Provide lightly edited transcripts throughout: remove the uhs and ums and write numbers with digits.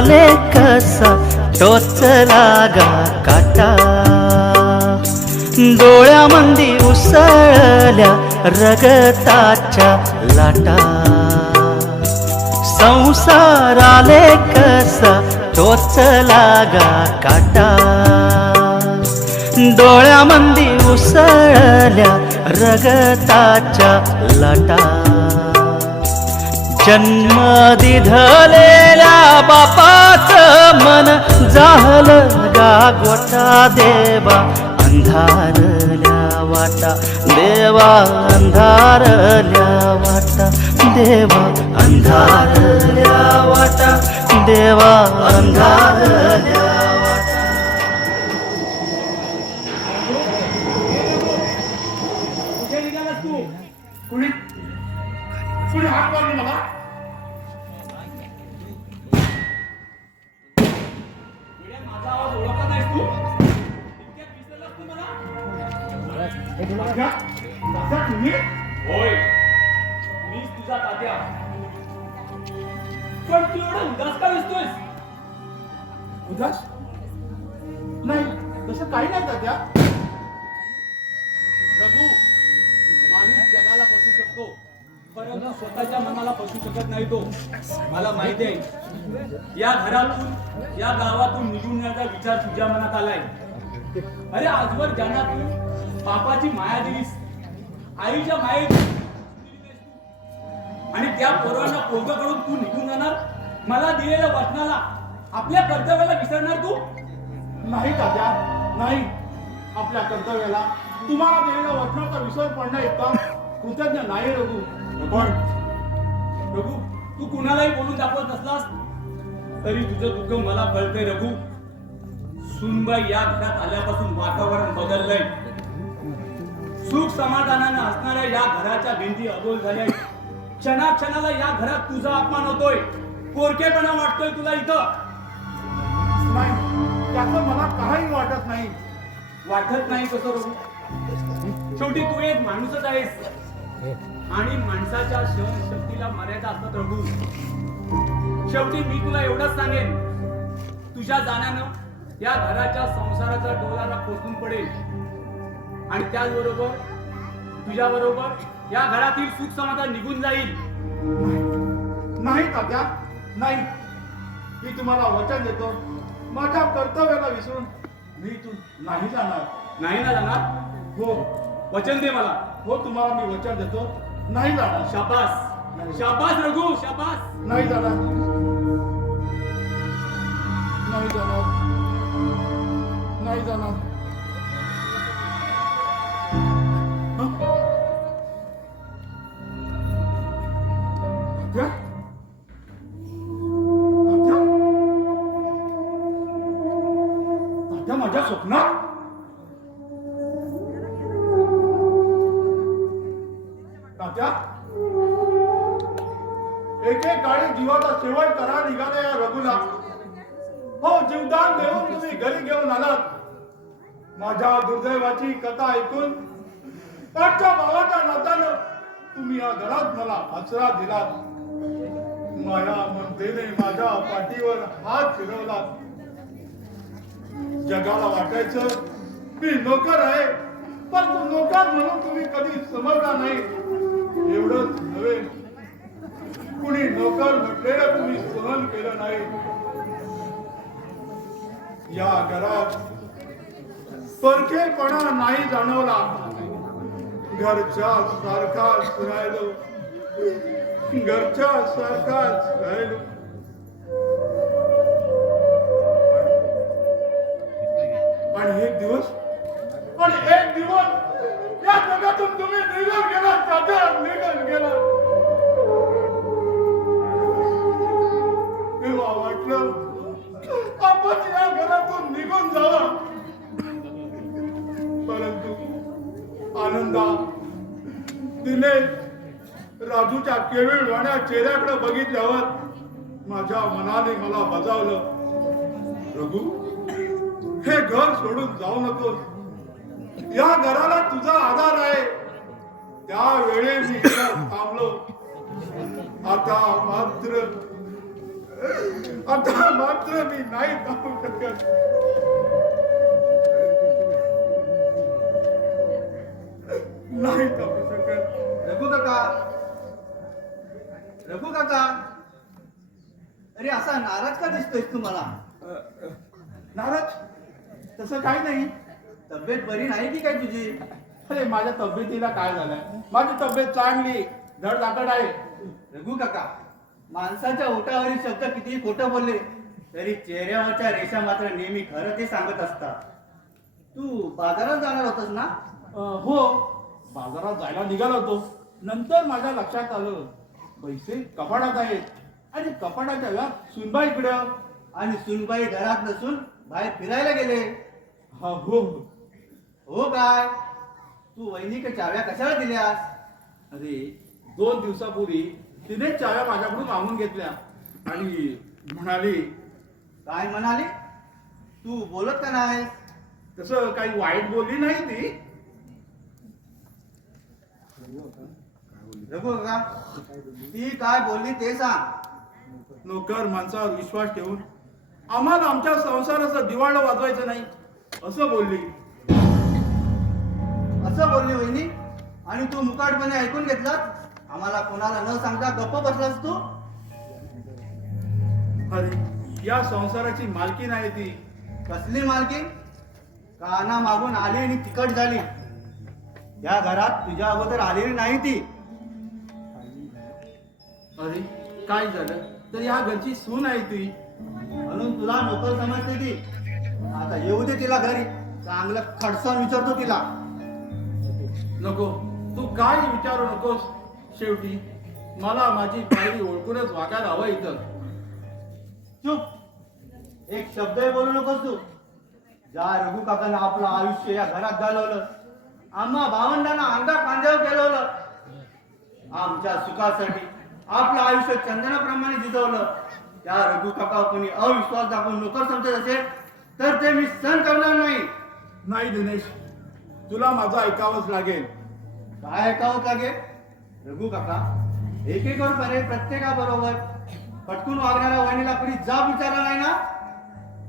संसाराले कसा टोचला गा काटा, डोळ्यामंदी उसळल्या रगताच्या लाटा, संसाराले कसा टोचला गा काटा, डोळ्यामंदी उसळल्या रगताच्या लाटा, जन्म दिधलेल्या बापाचं मन झालं गा गोठा, देवा अंधारल्या वाटा, देवा अंधारल्या वाटा, देवा अंधारल्या वाटा, देवा अंधारल्या वाटा. कुठे निघालास तू? कुणी कुणी हात मारली मला? माझा आवाज ओळखला नाहीस तू? इतक्यात विसरलास तू मला? तात्या तुम्ही? होय, मीच तुझा तात्या. पण तू एवढा उदास का दिसतोयस? उदास नाही, तसं काही नाही तात्या. रघु, माणूस जगाला फसू शकतो, परंतु स्वतःच्या मनाला फसू शकत नाही. तो मला माहिती आहे. या घरातून, या गावातून निघून येण्याचा विचार तुझ्या मनात आलाय. अरे आजवर ज्यांना तू बापाची माया दिलीस, आईच्या मायेत, आणि त्या पोरांना पोरगं करून तू निघून जाणार, मला दिलेल्या वचनाला, आपल्या कर्तव्याला विसरणार तू? नाही तात्या, नाही. आपल्या कर्तव्याला, तुम्हाला दिलेल्या वचनाचा विसर पडणार इतका कृतज्ञ नाही रघु. पण रघु, तू कुणालाही बोलून दाखवत नसलास तरी तुझं दुःख मला कळतंय रघु. सुनबाई या घरात आल्यापासून वातावरण बदललंय. सुख समाधानानं असणाऱ्या या घराच्या भिंती अबोल झाल्या. क्षणाक्षणाला या घरात तुझा अपमान होतोय, पोरकेपणा वाटतोय तुला इथं. नाही, त्याचं मला काही वाटत नाही. वाटत नाही कसं रघु? शेवटी तू एक माणूसच आहेस, आणि माणसाच्या सहनशक्तीला मर्यादा असतात रघु. शेवटी मी तुला एवढंच सांगेन, तुझ्या जाण्यानं या घराच्या संसाराचा डोलारा कोसळून पडेल, आणि त्याचबरोबर तुझ्या बरोबर या घरातील सुख समाधान निघून जाईल. नाही तात्या, नाही. मी तुम्हाला वचन देतो, माझ्या कर्तव्याला विसरून मी इथून नाही जाणार. नाही ना जाणार? हो, वचन दे मला. हो, तुम्हाला मी वचन देतो, नाही जाणार. शाबास, शाबास रघु, शाबास. नाही जाणार, नाही जाणार, नाही जाणार. माझ्या स्वप्नात तात्या, एकेकाळी जीवाचा शेवट करा निघाला या रघुला. हो, जीवदान देऊन तुम्ही घरी घेऊन आलात. माझ्या दुर्दैवाची कथा ऐकून पाठच्या भावाच्या नात्यानं तुम्ही या घरात मला आसरा दिलात. माया ममतेने माझ्या पाठीवर हात फिरवलात. जगाला वाटायचं मी नोकर आहे, पण तो नोकर म्हणून तुम्ही कधी समजला नाही. एवढंच नव्हे, कुणी नोकर म्हटलेलं तुम्ही सहन केलं नाही. या घरात परकेपणा नाही जाणवला. घरच्या सारखाच राहिलो, घरच्या सारखाच राहिलो. आणि एक दिवस या जगातून तुम्ही निघून गेला, निघून गेला. तेव्हा वाटलं आपण या घरातून निघून जावं, परंतु आनंदा तिने राजूच्या केविळवाण्या चेहऱ्याकडे बघितल्यावर माझ्या मनाने मला बजावलं, रघु, हे घर सोडून जाऊ नकोस. या घराला तुझा आधार आहे. त्यावेळी मी थांबलो. आता मात्र आता मात्र मी नाही थांबू शकत. नाही थांबू शकत. रघु काका, रघु काका, अरे असा नाराज का दिसतोय तुम्हाला? नाराज तसं काही नाही. तब्येत बरी नाही की काय तुझी? अरे माझ्या तब्येतीला काय झालंय? माझी तब्येत चांगली धडधाकट आहे. रघु काका, माणसाच्या ओठावरील शब्द कितीही खोटं बोलले तरी चेहऱ्यावरच्या रेषा मात्र नेहमी खरं ते सांगत असतात. तू बाजारात जाणार होतास ना? हो, बाजारात जायला निघालो होतो. नंतर माझ्या लक्षात आलं पैसे कपाटात आहेत आणि कपाटाच्या व्याप सुनबाईकडं. आणि सुनबाई घरात नसून बाहेर फिरायला गेले. हा हो. हो काय? तू वहिनीकडे चाव्या कशाला दिल्यास? अरे 2 दिवसापूर्वी तिने चाव्या माझ्याकडून मागून घेतल्या आणि म्हणाली. काय म्हणाली? तू बोलत का नाही? तसं काही वाईट बोलली नाही ती. रघु काका, ती काय बोलली ते सांग. नोकर माणसावर विश्वास ठेवून आम्हाला आमच्या संसाराचं दिवाळं वाजवायचं नाही असं बोलली. असं बोलली वहिनी? आणि तू मुकाटपणे ऐकून घेतला? आम्हाला कोणाला न सांगता गप्प बसलास तू? अरे या संसाराची मालकी नाही ती. कसली मालकी? काना मागून आली आणि तिकट झाली. या घरात तुझ्या अगोदर आलेली नाही ती. अरे काय झालं तर या घरची सून आहे ती. म्हणून तुला नोकर समजते ती. आता येऊ दे तिला घरी, चांगलं खडसन विचारतो तिला. नको, तू काय विचारू नकोस. शेवटी मला माझी पायरी ओळखूनच वागायला हवं इथं. चुप, एक शब्दही बोलू नकोस तू. ज्या रघु काकांना आपलं आयुष्य या घरात घालवलं, आम्हा भावंडांना अंगा खांद्यावर केलवलं, आमच्या सुखासाठी आपलं आयुष्य चंदनाप्रमाणे जिजवलं, त्या रघु काका कोणी अविश्वास दाखवून नोकर समजत असेल तर ते मी सहन करणार नाही. नाही दिनेश, तुला माझं ऐकावंच लागेल. काय ऐकावं लागेल? रघु काका, एकेकरपणे प्रत्येकाबरोबर पटकून वागणाऱ्या वहिनीला कोणी जाब विचारला नाही ना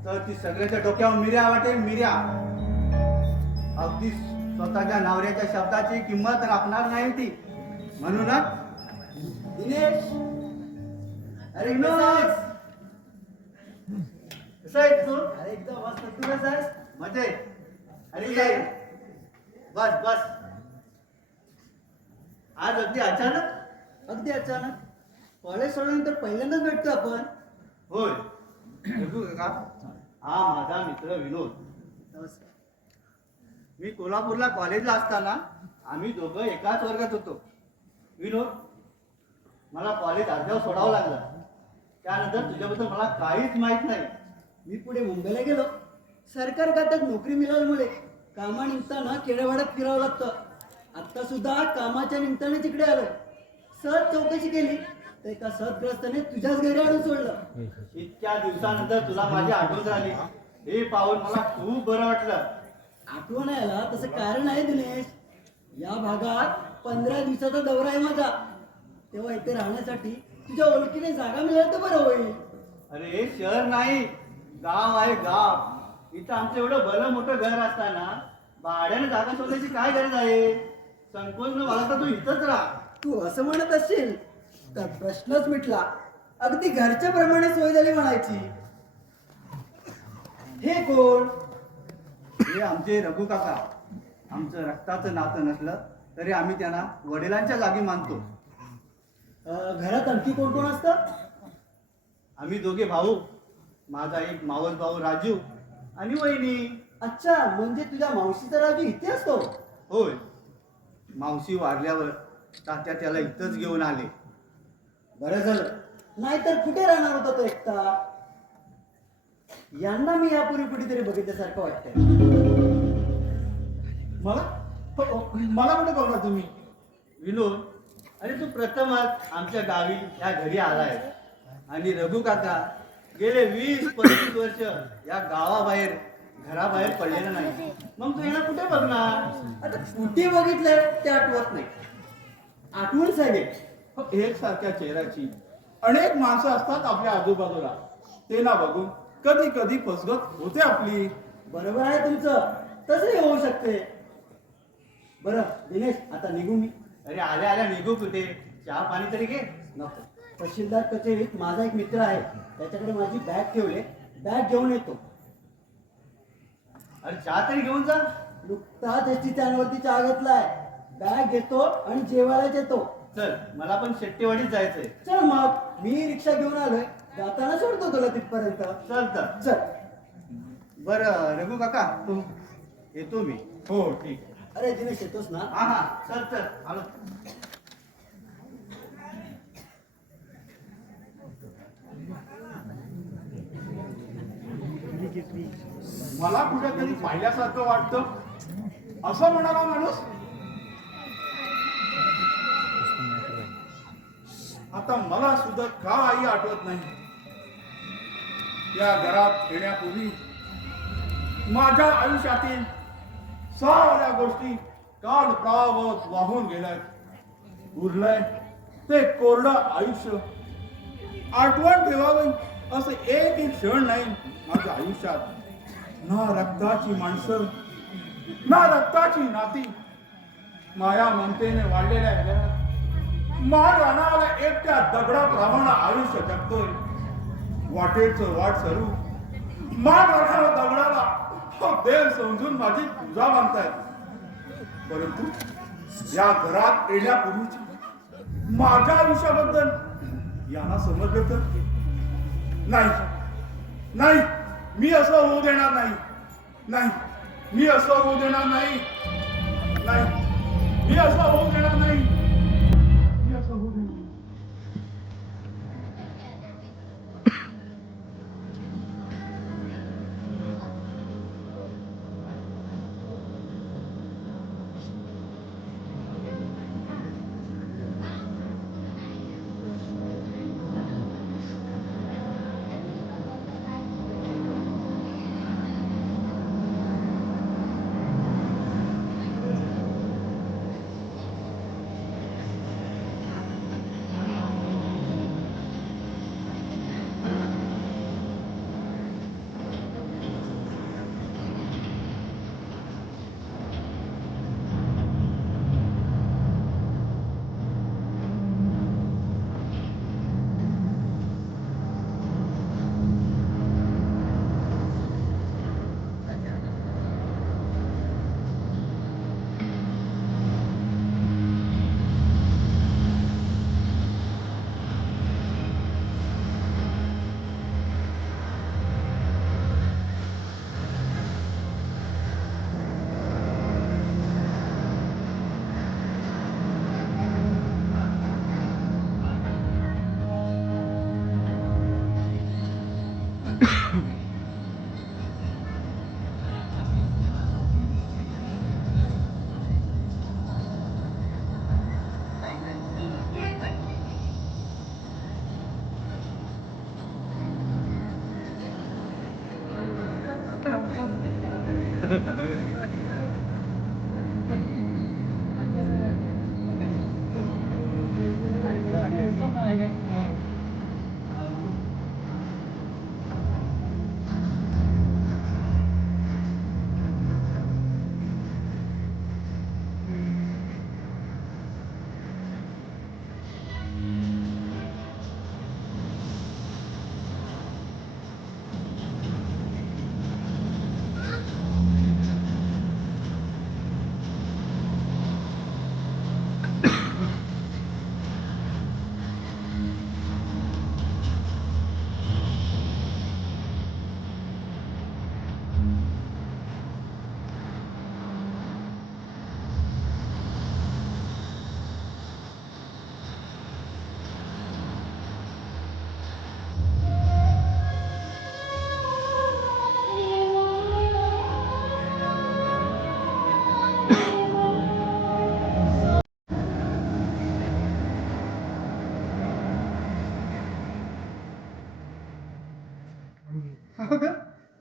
तर ती सगळ्याच्या डोक्यावर मिऱ्या वाटेल. मिऱ्या अगदी स्वतःच्या नवऱ्याच्या शब्दाची किंमत राखणार नाही ती. म्हणूनच दिनेश, अरे विनोद, कसं आहे तू? अरे एकदम मस्त. तू कसं आहेस? मजेत. अरे ये, बस बस. आज अगदी अचानक? अगदी अचानक. कॉलेज सोडल्यानंतर पहिल्यांदाच भेटतो आपण. होय रघु काका, हा माझा मित्र विनोद. नमस्कार. मी कोल्हापूरला कॉलेजला असताना आम्ही दोघं एकाच वर्गात होतो. विनोद, मला कॉलेज अर्ध्यावर सोडावं लागलं. त्यानंतर तुझ्याबद्दल मला काहीच माहित नाही. मी पुढे मुंबईला गेलो. सरकार खात्यात नोकरी मिळाल्यामुळे कामानिमित्तानं खेड्यावाड्यात फिरावं लागतं. आता सुद्धा कामाच्या निमित्ताने तिकडे आलोय. सहज चौकशी केली तर एका सहजग्रस्ताने तुझ्याच घरी आणून सोडलं. इतक्या दिवसानंतर तुला माझी आठवण झाली. हे पाहून मला खूप बरं वाटलं. आठवण यायला तसं कारण आहे दिनेश. या भागात 15 दिवसाचा दौरा आहे माझा. तेव्हा इथे राहण्यासाठी तुझ्या ओळखीने जागा मिळाली तर बरं होईल. अरे शहर नाही, गाव आहे गाव. इथं आमचं एवढं भलं मोठं घर असताना भाड्याने जागा शोधायची काय गरज आहे? संकोच न बाळगता तू इथंच राहा. तू असं म्हणत असशील तर प्रश्नच मिटला. अगदी घरच्या प्रमाणे सोय झाली म्हणायची. हे कोण? हे आमचे रघु काका. आमचं रक्ताचं नातं नसलं तरी आम्ही त्यांना वडिलांच्या जागी मानतो. घरात आणखी कोण कोण असतं? आम्ही दोघे भाऊ, माझा एक मावस भाऊ राजू आणि वहिनी. अच्छा, म्हणजे तुझ्या मावशीचा राजू इथे असतो? होय, मावशी वारल्यावर तात्या त्याला इथंच घेऊन आले. बरं झालं, नाहीतर कुठे राहणार होता तो एकटा? यांना मी यापूर्वी कुठेतरी बघितल्यासारखं वाटतंय. मला कुठे बघा तुम्ही? विनोद, अरे तू प्रथमच आमच्या गावी या घरी आलाय आणि रघु काका गेले 20-25 वर्ष या गावाबाहेर घराबाहेर पडलेलं नाही. मग तू यांना कुठे बघणार? आता कुठे बघितलंय ते आठवत नाही. आठवण सांगेल. एकसारख्या चेहऱ्याची अनेक माणसं असतात आपल्या आजूबाजूला, ते ना बघून कधी कधी फसगत होते आपली. बरोबर आहे तुमचं, तसंही होऊ शकते. बरं दिनेश, आता निघू मी? अरे आल्या आल्या निघू कुठे, चहा पाणी तरी घे. नको, तहसीलदार कचेरीत माझा एक मित्र आहे, त्याच्याकडे माझी बॅग ठेवले, बॅग घेऊन येतो. अरे चहा तरी घेऊन जा. नुकताच एस टी स्टँडवरती चहा घेतलाय, बॅग घेतो आणि जेवायला येतो. चल, मला पण शेट्टीवाडीत जायचंय. चल मग, मी रिक्षा घेऊन आलोय, जाताना सोडतो तुला तिथपर्यंत. चल तर. चल. बरं रघु काका, तू येतो मी. हो ठीक आहे. अरे दिनेश, येतोस ना? हा हा, चल चल आलो. मला कुठेतरी पाहिल्यासारखं वाटतं, असं म्हणाला माणूस. आता मला सुद्धा काही आठवत नाही. या घरात येण्यापूर्वी माझ्या आयुष्यातील साऱ्या गोष्टी काल प्रावत वाहून गेल्यात. उरलंय ते कोरडं आयुष्य. आठवण ठेवावी असं एक क्षण नाही माझ्या आयुष्यात. ना रक्ताची माणसं, ना रक्ताची नाती. माया ममतेने वाढलेल्या घरात मान राहणाऱ्या एकट्या दगडाप्रमाणे आयुष्य जगतोय. वाटेचं वाट सरू मान राहणाऱ्या दगडाला देव समजून माझी पूजा बांधतायत. परंतु या घरात येण्यापूर्वीची माझ्या आयुष्याबद्दल यांना समजलं तर नाही, नाही, मी असं होऊ देणार नाही. नाही, मी असं होऊ देणार नाही. नाही, मी असं होऊ देणार नाही. मी असं होऊ देणार नाही.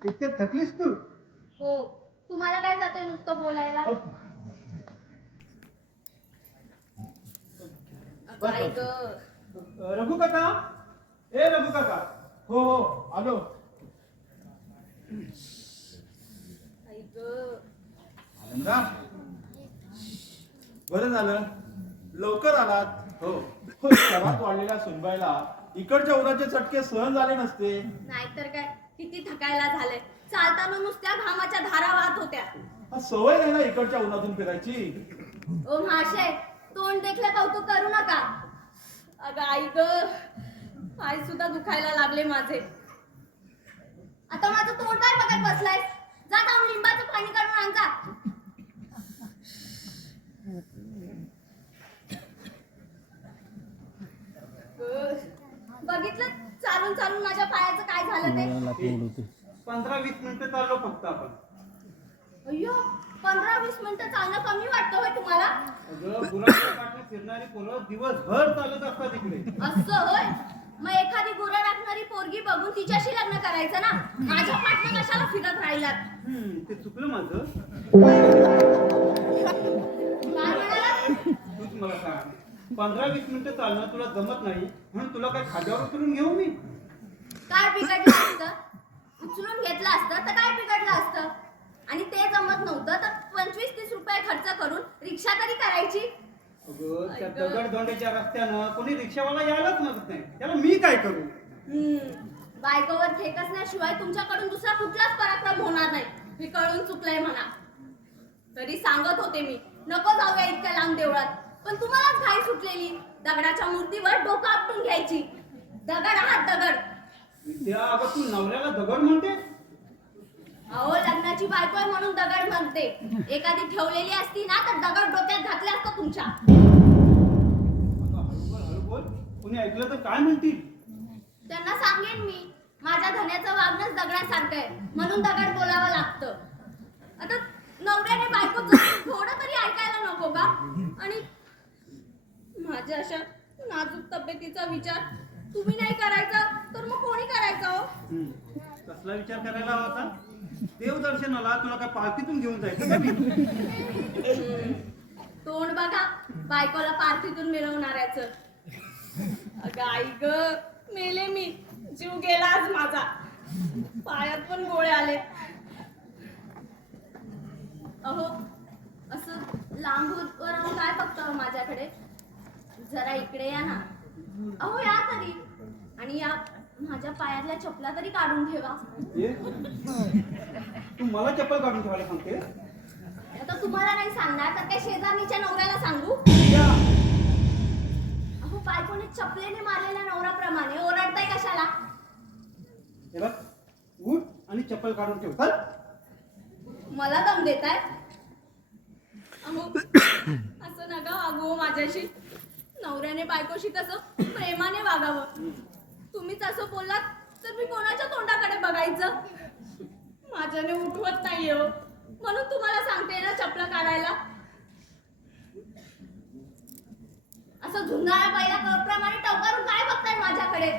इतक्यात थकलीस तू? हो, तुम्हाला काय जाते नुसतं बोलायला? काय ग? रघु काका, ए रघु काका. हो हो आलो. आनंदा, बरं झालं लवकर आलात. हो. हो, शहरात वाढलेल्या सुनबाईला इकडच्या उन्हाचे चटके सहन झाले नसते. नाहीतर काय, किती थकायला झाले. चालताना नुसत्या घामाच्या धारा वाहत होत्या. हा सवय नाही ना इकडच्या उन्हातून फिरायची. ओ महाशय, तोंड देखले कौतुक करू नका. अगं आई ग, पाय सुद्धा दुखायला लागले माझे. आता माझं तोंड काय बघत बसलाय? जा जाऊन लिंबाचं पाणी काढून आण जा. बघितलं चालून चालून माझ्या पायाचं काय झालं ते? 15-20 मिनिटं चाललो फक्त आपण. अय्यो, 15-20 मिनिटं चालणं कमी वाटतं होय तुम्हाला? अगं गुरांच्या काठने फिरणारी पोरं दिवसभर चालत असतात इकडे. असं होय? मग एखादी गुरं राखणारी पोरगी बघून तिच्याशी लग्न करायचं ना. माझ्या पाठनं कशाला फिरत राहिलात? ते चुकलं माझं. काय म्हणालात? तूच मला सांग, 15-20 मिनिटं चालणं तुला जमत नाही म्हणून तुला काय खाद्यावर उतरून घेऊ मी? काय बिघडलं असतं? उचलून घेतलं असतं तर काय बिघडलं असतं? आणि ते जमत नव्हतं तर 25-30 रुपये खर्च करून रिक्षा तरी करायची. अगं त्या दगडधोंड्याच्या रस्त्यानं कोणी रिक्षावाला यायलाच मागत नाही. त्याला मी काय करू? बायकोवर ठेक असण्याशिवाय तुमच्याकडून दुसरा कुठलाच पराक्रम होणार नाही हे कळून चुकलंय म्हणा. तरी सांगत होते मी नको जाऊया इतक्या लांब देवळात, पण तुम्हालाच घाई सुटलेली. दगडाच्या मूर्तीवर डोकं आपटून घ्यायची. दगड आहात दगड. विद्या, अगं तू नवऱ्याला दगड म्हणते? अहो, लग्नाची बायको आहे म्हणून दगड म्हणते. एखादी ठेवलेली असती ना तर दगड डोक्यात घातले असतं तुमच्या. हळू बोल, कोणी ऐकलं तर काय म्हणतील? त्यांना सांगेन मी माझ्या धन्याचं वागणंच दगडासारखं आहे म्हणून दगड बोलावं लागतं. आता नवऱ्याने बायकोचं थोडं तरी ऐकायला नको का? आणि माझ्या अशा नाजूक तब्येतीचा विचार तुम्ही नाही करायचा तर मग कोणी करायचा हो? कसला विचार करायला होता? देवदर्शनाला तुला काय पालखीतून घेऊन जायचं का मी? तोंड बघा बायकोला पार्टीतून मिरवणाऱ्याचं. अगं आई ग, मेले मी. जीव गेला आज माझा. पायात पण गोळे आले. अहो, असं लांबवर राहून काय बघतो माझ्याकडे? जरा इकडे या ना. अहो या तरी. आणि या माझ्या पायातल्या चपला तरी काढून ठेवा. तू मला चप्पल काढून ठेवायला सांगते? आता तुम्हाला नाही सांगणार तर काय शेजारणीच्या नवऱ्याला सांगू? अहो, बायकोने चपलेने मारलेल्या नवऱ्याप्रमाणे ओरडताय कशाला? हे बघ, उठ आणि चप्पल काढून ठेव. चल. मला दम देताय? अहो, असं नका वागू माझ्याशी. नवऱ्याने बायकोशी कसं प्रेमाने वागावं. तुम्हीच असं बोललात तर मी कोणाच्या तोंडाकडे बघायचं? माझ्याने उठवत नाहीये हो, म्हणून तुम्हाला सांगते ना चपला काढायला. असं झुंजाळ्या बैला प्रमाणे टवकारून काय बघताय माझ्याकडे?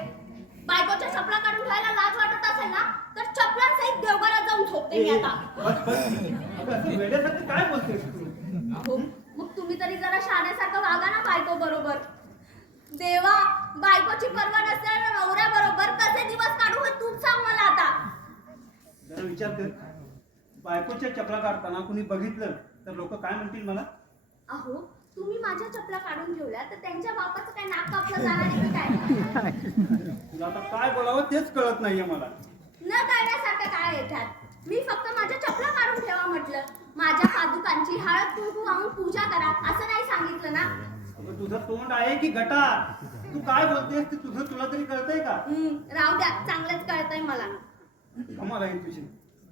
बायकोच्या चपला काढून ठेवायला लाज वाटत असेल ना तर चपलांसहित देवघरात जाऊन झोपते मी आता. असं वेड्यासारखं काय बोलतेस तू? अहो, मग तुम्ही तरी जरा शहाण्यासारखं वागा ना बायको बरोबर. देवा, बायकोची पर्वा नसलेल्या नवऱ्या बरोबर कसे दिवस काढू हे तूच सांग मला आता. जरा विचार कर, बायकोच्या चपला काढताना कुणी बघितलं तर लोक काय म्हणतील मला? अहो, तुम्ही माझ्या चपला काढून ठेवल्या तर त्यांच्या बापाचं काय नाक कापलं जाणार आहे की काय? तुला आता काय बोलावं तेच कळत नाहीये मला. न कळण्यासारखं काय येतात? मी फक्त माझ्या चपला काढून ठेवा म्हटलं. माझ्या पादुकांची हळद कुंकू वाहून पूजा करा असं नाही सांगितलं ना. अगं तुझं तोंड आहे की गटार? तू काय बोलतेस ते तुझं तुला तरी कळतंय का? राहू द्या, चांगलंच कळतंय मला. कमाल आहे तुझी.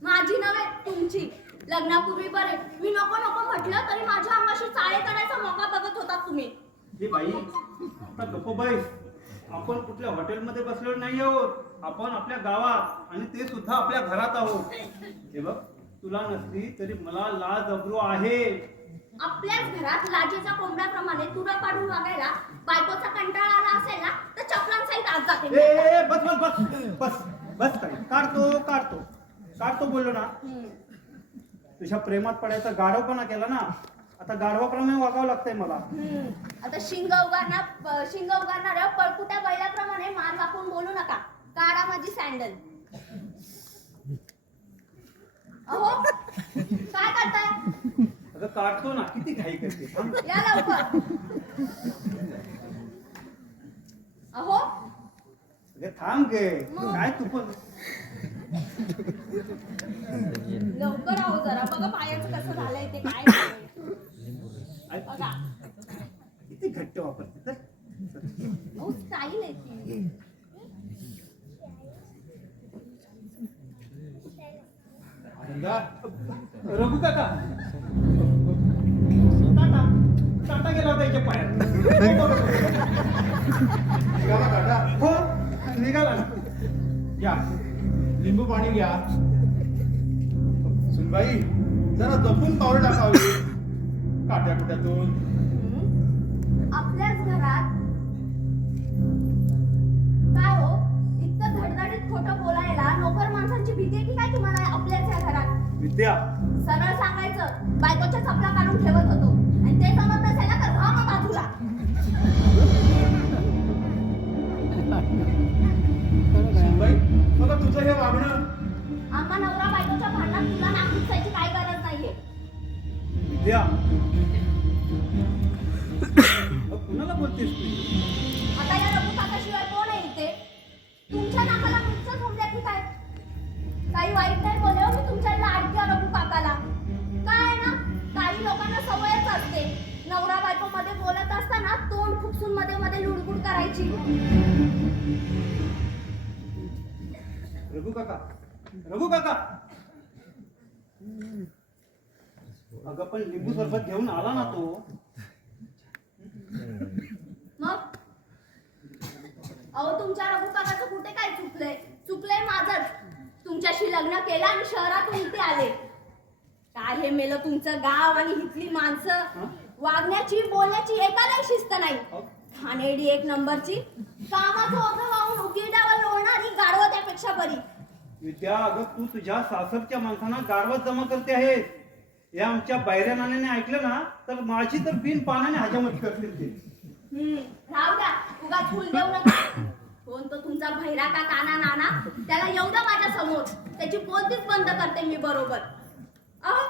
माझी नव्हे तुमची. लग्नापूर्वी बरे मी नको नको म्हटलं तरी माझ्या अंगाशी चाळे करायचा मौका बघत होता तुम्ही. हे बाई, आता गप्प बैस. आपण कुठल्या हॉटेलमध्ये बसलेलो नाही आहोत. आपण आपल्या गावात आणि ते सुद्धा आपल्या घरात आहोत. हे बघ, तुला नसली तरी मला लाज अब्रू आहे. आपल्याच घरात लाजेच्या कोंबड्याप्रमाणे तुरा पाडून वागायला बायकोचा कंटाळा आला असेल ना तर चपलांसहित आज जाते. ए बस बस बस बस बस काय काढतो काढतो काढतो बोललो ना. तुझ्या प्रेमात पडायचा गाढवपणा केला ना, आता गाढवाप्रमाणे वागावं लागतंय मला. आता शिंग उगारणाऱ्या पळकुट्या बैलाप्रमाणे मान वाकून बोलू माझी सँडल. अहो काय करताय? अगं काढतो ना, किती घाई करते. थांब. या लवकर. अहो अगं थांब गे. काय तू पण लवकर आहो जरा. बघा पायाचं कसं झालंय ते काय झालंय. बघा किती घट्ट वापरते तर. अहो स्टाईल आहे ती. रघु काका टाटा टाटा गेला होता याच्या पायात. निघाला काटा. हो निघाला ना. या लिंबू पाणी घ्या. सुनबाई जरा जपून पाऊल टाकावी काट्या कुट्यातून. आपल्याच घरात काय हो इतकं धडधडीत खोटं बोलायला नोकर माणसांची भीती आहे की काय तुम्हाला आपल्याच या घरात? विद्या सरळ सांगायचं बायकोच्या चपला काढून ठेवत होतो आणि ते जमत नसेल ना तर व्हा मग बाजूला. सुनबाई मला तुझं हे वागणं. आम्हा नवरा बायकोच्या भांडणात तुला नाक घुसायची काही गरज नाहीये. विद्या कुणाला बोलतेस तू? आता या रघु काकाशिवाय कोण आहे इथे? तुमच्या नाकाला नुकसान होऊन द्या की काय? काही वाईट नाही बोलले हो मी तुमच्या लाडक्या रघु काकाला. काय आहे ना काही लोकांना सवयच असते नवरा बायको मध्ये बोलत असताना तोंड खुपसून मध्ये मध्ये लुडबुड करायची. रघु काका रघु काका अगं पण लिंबू सरबत घेऊन आला ना तो. मग अहो तुमच्या रघु काकाचं कुठे काय चुकलंय? चुकलंय माझंच. तुमच्याशी लग्न केलं आणि शहरातून इथे आले. काय हे मेलं तुमचं गाव आणि इथली माणसं. वागण्याची बोलण्याची एकालाही शिस्त नाही. खाणेडी एक नंबरची. कामाचं ओझं वाहून उकिरड्यावर लोळणारी गाढवं त्यापेक्षा बरी. विद्या अगं तू तुझ्या सासरच्या माणसांना गाढवात जमा करते आहेस. या आमच्या बाहेर नाण्याने ऐकलं ना तर माझी तर बिन पानाने हजामत करतील ते. राहू द्या उगाच फुल देऊ नका. कोण तो तुमचा भैरा का काना नाना त्याला येऊ द्या माझ्या समोर. त्याची बोलतीच बंद करते मी बरोबर. अहो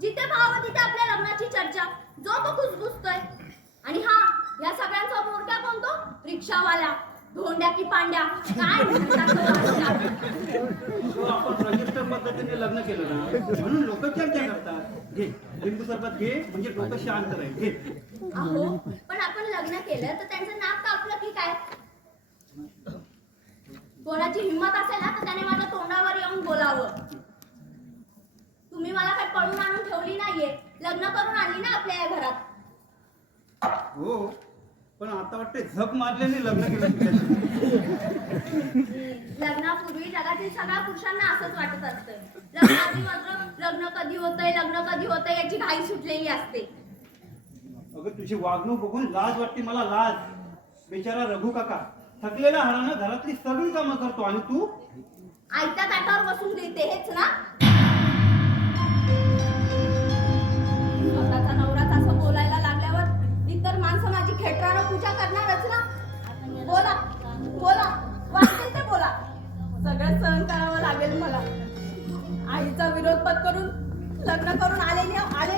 जिथे पाहावं तिथे आपल्या लग्नाची चर्चा. जो तो कुसबुसतोय. आणि हा या सगळ्यांचा मोरक्या कोण तो? रिक्षावाला. धोंड्या की पांड्या काय म्हणतात तो आपण रजिस्टर पद्धतीने लग्न केलं ना म्हणून लोक चर्चा करतात. घे लिंबू सरबत घे म्हणजे लोक शांत राहील. घे. अहो पण आपण लग्न केलं तर त्यांचं नाक कापलं की काय? कोणाची हिंमत असेल ना तर त्याने माझ्या तोंडावर येऊन बोलावं. तुम्ही मला काय पळून आणून ठेवली नाहीये. लग्न करून आणली ना आपल्या या घरात. हो पण आता वाटते झक मारल्याने लग्न केलं तुझ्याशी. लग्नापूर्वी जगातील सगळ्या पुरुषांना असंच वाटत असतं. लग्नाआधी मात्र लग्न कधी होतंय याची घाई सुटलेली असते. अगं तुझी वागणूक बघून लाज वाटते मला. लाज. बिचारा रघु काका थकलेल्या हाडानं घरातली सगळी कामं करतो आणि तू आयत्या ताटावर बसून देते हेच ना? स्वतःचा नवराच असं बोलायला लागल्यावर इतर माणसं माझी खेटरानं पूजा करणारच ना. बोला बोला वाटते ते बोला. सगळं सहन करावं लागेल मला. आईचा विरोध पत्करून लग्न करून आले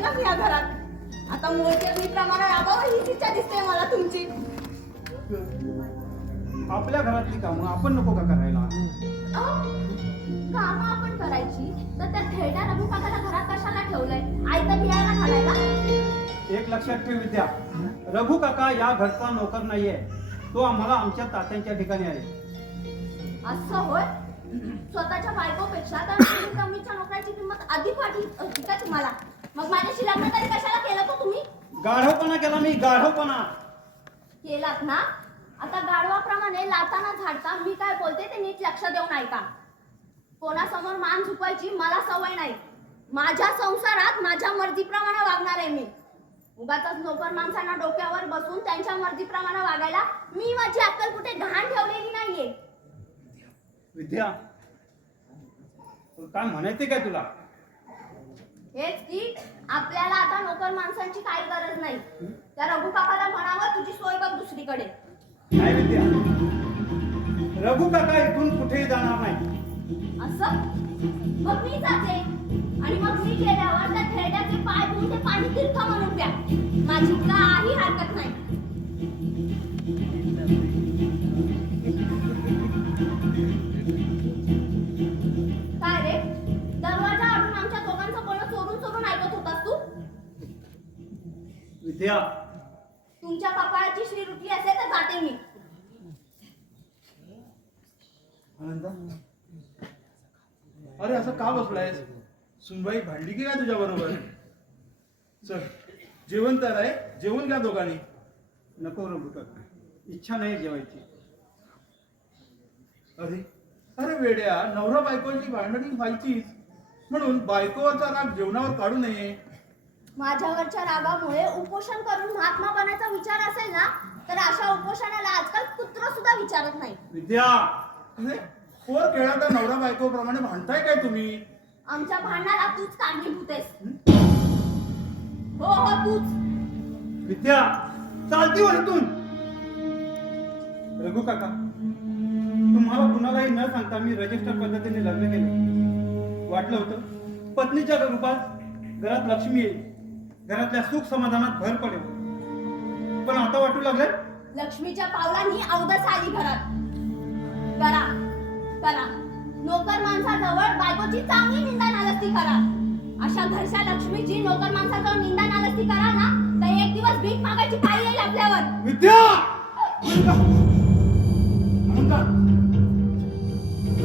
ना मी या घरात. आता मूळच्या मी प्रमाणे राहावं हीच इच्छा दिसते मला तुमची. आपल्या घरातली कामं आपण नको का करायला? कामं आपण करायची तर त्या खेळण्या रघु काकाला घरात कशाला ठेवलंय? आईचा बियाला घालायला? एक लक्षात ठेव विद्या, रघु काका या घरचा नोकर नाहीये. तो आम्हाला आमच्या तात्यांच्या ठिकाणी आहे. असं होय? स्वतःच्या बायकोपेक्षा तर कमीच्या नोकराची किंमत अधिक वाटली होती का तुम्हाला? मग माझ्याशी लग्न तरी कशाला केलं तो तुम्ही? गाढवपणा केला मी. गाढवपणा केलात ना. आता गाढवाप्रमाणे लाताना झाडता मी काय बोलते ते नीट लक्ष देऊन ऐका. कोणासमोर मान झुकवायची मला सवय नाही. माझ्या संसारात माझ्या मर्जीप्रमाणे वागणार आहे मी. उगाचच नोकर माणसांना डोक्यावर बसून त्यांच्या मर्जीप्रमाणे वागायला मी माझी अक्कल कुठे घाण ठेवलेली नाहीये. विद्या काय म्हणायचे काय तुला? हेच की आपल्याला आता नोकर माणसांची काही गरज नाही. त्या रघु काकाला म्हणावं तुझी सोय बघ दुसरीकडे. नाही विद्या, रघु काका इथून कुठेही जाणार नाही. असं मग मी जाते आणि मग मी गेल्यावर त्या खेळड्याचे पाय धुवून ते पाणी तीर्थ म्हणून द्या. माझी काही हरकत नाही. काय रे, दरवाजा आडून आमच्या दोघांचं बोलणं चोरून चोरून ऐकत होतास तू? विद्या, तुमच्या कपाळाची श्री रुटली असेल तर जाते मी. आनंदा, अरे असं का बसलायस? सुनबाई भांडली की काय तुझ्या बरोबर? चल जेवण तर आहे, जेवण घ्या दोघांनी. नको रघु काका, इच्छा नाही जेवायची. अरे अरे वेड्या, नवरा बायकोची भांडणी व्हायचीच, म्हणून बायकोवरचा राग जेवणावर काढू नये. माझ्यावरच्या रागामुळे उपोषण करून महात्मा बनायचा विचार असेल ना, तर अशा उपोषणाला आजकाल कुत्र सुद्धा विचारत नाही. विद्या, अरे पोर खेळाचा नवरा बायको प्रमाणे भांडताय काय तुम्ही? आमच्या भांडणाला तूच कारणीभूत आहेस. हो हो तूच. विद्या, चालती वरतून. रघु काका, तुम्हाला कुणालाही न सांगता मी रजिस्टर पद्धतीने लग्न केलं. वाटलं होतं पत्नीच्या रूपात घरात लक्ष्मी येईल, घरातल्या सुख समाधानात भर पडेल. पण आता वाटू लागलं लक्ष्मीच्या पावलांनी अवदस आली घरात. करा करा, नोकर माणसाजवळ बायकोची चांगली निंदा नालस्ती करा. अशा घरच्या लक्ष्मीची नोकर माणसाजवळ निंदा नालस्ती करा ना, तर एक दिवस भीक मागायची पाळी येईल आपल्यावर. विद्या, आनंदा,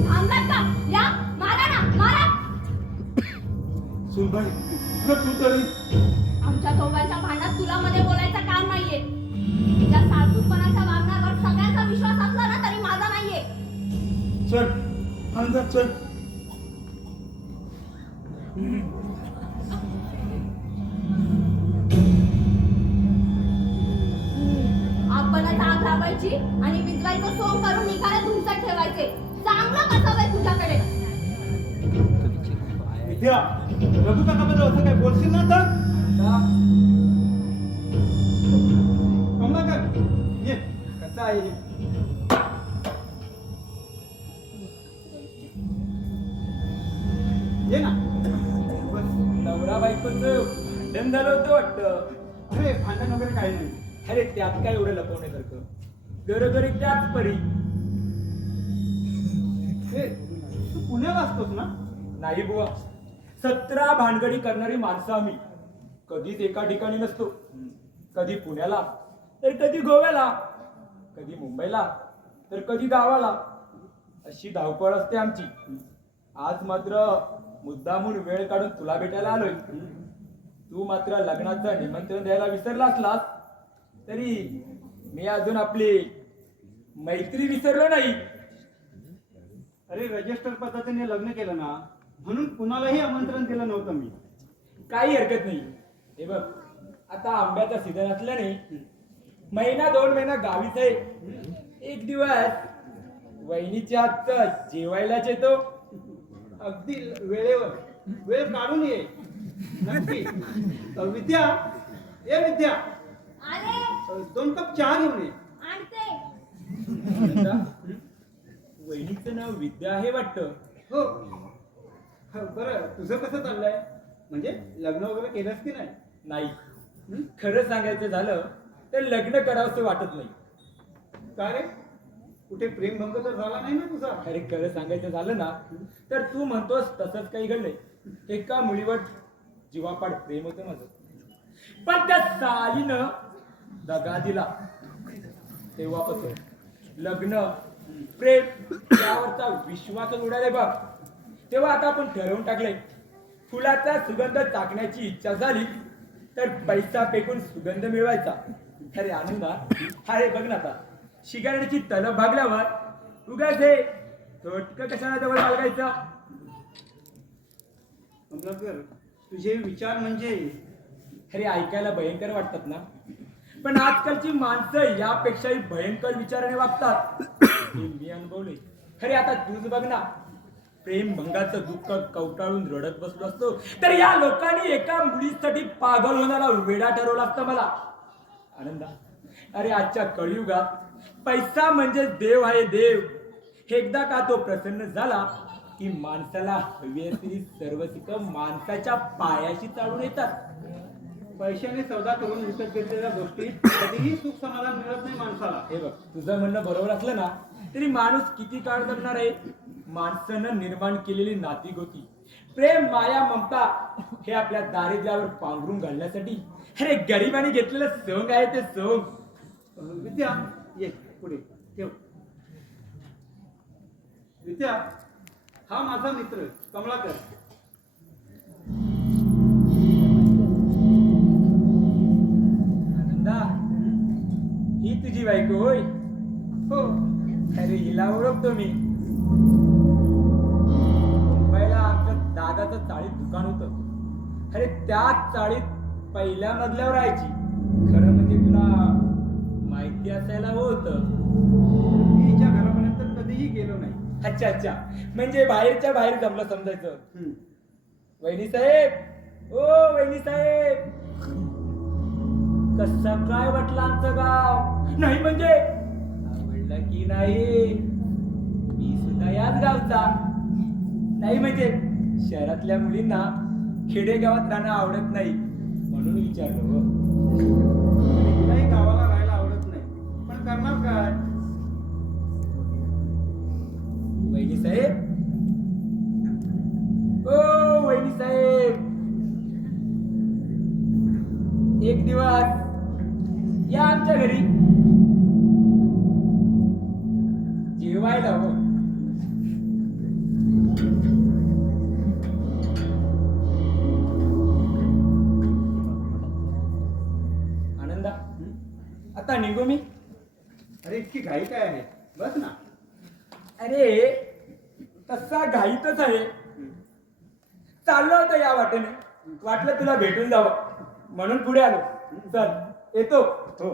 थांबलात का? या मारा ना मारा. सुनबाई तू तरी. आमच्या दोघांच्या भांडणात तुला मध्ये बोलायचं काम नाहीये. तुझ्या सासूपणाच्या वागण्यावर सगळ्यांचा विश्वास असला ना तरी माझा नाहीये. चल आनंदा, चल. आपणच आग लावायची आणि विजवायचं सोंग करून निघायला धुमसट ठेवायचे. चांगलं कसावंय तुझ्याकडे. विद्या, रघु काकाबद्दल असं काय बोलशील ना तर? कमलाकर, ये. कसा आहे? ये ना. बस. नवरा बायकोचं भांडण झालं होतं वाटतं. अरे भांडण वगैरे काही नाही. अरे त्यात काय एवढं लपवण्यासारखं? घरोघरी त्याच परी. ए, तू पुण्याला असतोस ना? नाही बुवा, 17 भानगडी करणारी माणसं आम्ही. कधीच एका ठिकाणी नसतो. कधी पुण्याला तर कधी गोव्याला, कधी मुंबईला तर कधी गावाला. अशी धावपळ असते आमची. आज मात्र मुद्दामून वेळ काढून तुला भेटायला आलोय. तू मात्र लग्नाचं निमंत्रण द्यायला विसरला असलास तरी मी अजून आपली मैत्री विसरलो नाही. अरे रजिस्टर पद्धतीने लग्न केलं ना, म्हणून कुणालाही आमंत्रण दिलं नव्हतं मी. काही हरकत नाही. हे बघ, आता आंब्याचा सीझन असल्याने महिना 2 महिना गावीच आहे. एक दिवस वहिनीच्या हातचं जेवायलाच येतो. अगदी वेळेवर वेळ काढून ये. नक्की. विद्या, ए विद्या, आले 2 कप चहा घेऊन ये. आणते. वहिनीचं नाव विद्या आहे वाटतं. हो. बरं, तुझं कसं चाललंय? म्हणजे लग्न वगैरे केलंस की नाही? नाही, खरं सांगायचं झालं तर लग्न करावंसं वाटत नाही. का रे? कुठे प्रेमभंग तर झाला नाही ना तुझा? अरे खरं सांगायचं झालं ना तर तू म्हणतोस तसंच काही घडलंय. एका मुलीवर जीवापाड प्रेम होतं माझं, पण त्या सालीनं दगा दिला. तेव्हापासून लग्न प्रेम त्यावरचा विश्वास उडाले बघ. तेव्हा आता आपण ठरवून टाकलंय, फुलाचा सुगंध चाकण्याची इच्छा झाली तर पैसा फेकून सुगंध मिळवायचा. अरे आनंदा, अरे बघ ना, आता शिगाण्याची तलब भागल्यावर उगाच हे थोटकं कशाला जवळ बाळगायचं. कमलाकर, तुझे विचार म्हणजे अरे ऐकायला भयंकर वाटतात ना, पण आजकालची माणसं यापेक्षाही भयंकर विचाराने वागतात. हे मी अनुभवले. अरे आता तूच बघ ना, प्रेम भंगाचं दुःख कवटाळून रडत बसलो असतो तर या लोकांनी एका मुलीसाठी पागल होणारा वेडा ठरवला असता मला. आनंदा, अरे आजच्या कलियुगात पैसा म्हणजे देव आहे देव. एकदा का तो प्रसन्न झाला की माणसाला हवी असलेली सर्व सुख माणसाच्या पायाशी चालून येतात. पैशाने सौदा करून विकत घेतलेल्या गोष्टीत कधीही सुख समाधान मिळत नाही माणसाला. हे बघ, तुझं म्हणणं बरोबर असलं ना तरी माणूस किती काळ जगणार आहे. माणसानं निर्माण केलेली नाती गोती, प्रेम, माया, ममता हे आपल्या दारिद्र्यावर पांघरून घालण्यासाठी अरे गरिबाने घेतलेलं सोंग आहे ते सोंग. विद्या ये पुढे ठेव. विद्या हा माझा मित्र कमलाकर. आनंदा, ही तुझी बायको होय? हो. अरे हिला ओळखतो मी. मुंबईला आमच्या दादाचं चाळीत दुकान होतं. अरे त्याच चाळीत पहिल्या मजल्यावर राहायची. खरं म्हणजे तुला माहिती असायला हवं होतं. मी हिच्या घरापर्यंत कधीही गेलो नाही. अच्छा अच्छा, म्हणजे बाहेरच्या बाहेर जमलं समजायचं. हम्म. वहिनी साहेब, ओ वहिनी साहेब, कसं काय वाटलं आमचं गाव? नाही म्हणजे आवडलं की नाही? मी सुद्धा याच गावचा. नाही म्हणजे शहरातल्या मुलींना खेडेगावात राहणं आवडत नाही म्हणून विचारलं. हो, हिलाही गावाला राहायला आवडत नाही, पण करणार काय? वहिनी साहेब, ओ वहिनी साहेब, एक दिवस या आमच्या घरी जेवायला. हो, आनंदा, आता निघू मी? अरे इतकी घाई काय आहे? बस ना. अरे तसा घाईतच आहे. चाललो होतो या वाटेने, वाटलं तुला भेटून जावं म्हणून पुढे आलो. चल येतो. हो.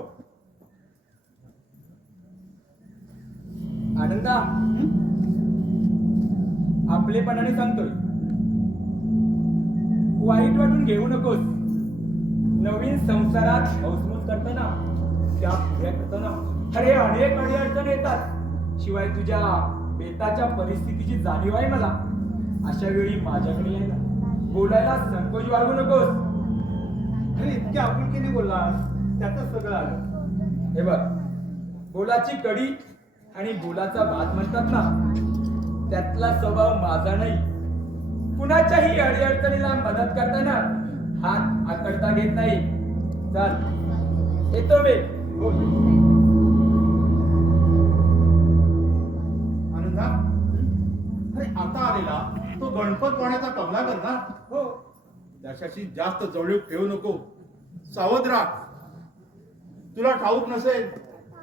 आनंदा, आपलेपणाने सांगतोय, वाईट वाटून घेऊ नकोस. नवीन संसारात हौसमौस करताना, त्या पुऱ्या करताना अरे अनेक अडचणी येतात. शिवाय तुझ्या बेताच्या परिस्थितीची जाणीव आहे मला. अशा वेळी माझ्याकडे यायला, बोलायला संकोच बाळगू नकोस. अरे इतक्या आपुलकीने बोललास, त्यातच सगळं आलं. हे बघ, बोलाची कडी आणि बोलाचा भात म्हणतात ना, त्यातला स्वभाव माझा नाही. कुणाच्याही अडीअडचणीला मदत करताना हात आकडता घेत नाही. चल येतो मी. हो. आनंदा, अरे आता आलेला तो गणपत वाण्याचा कमलाकर ना? हो. त्याच्याशी जास्त जवळीक ठेवू नको, सावध राहा. तुला ठाऊक नसेल,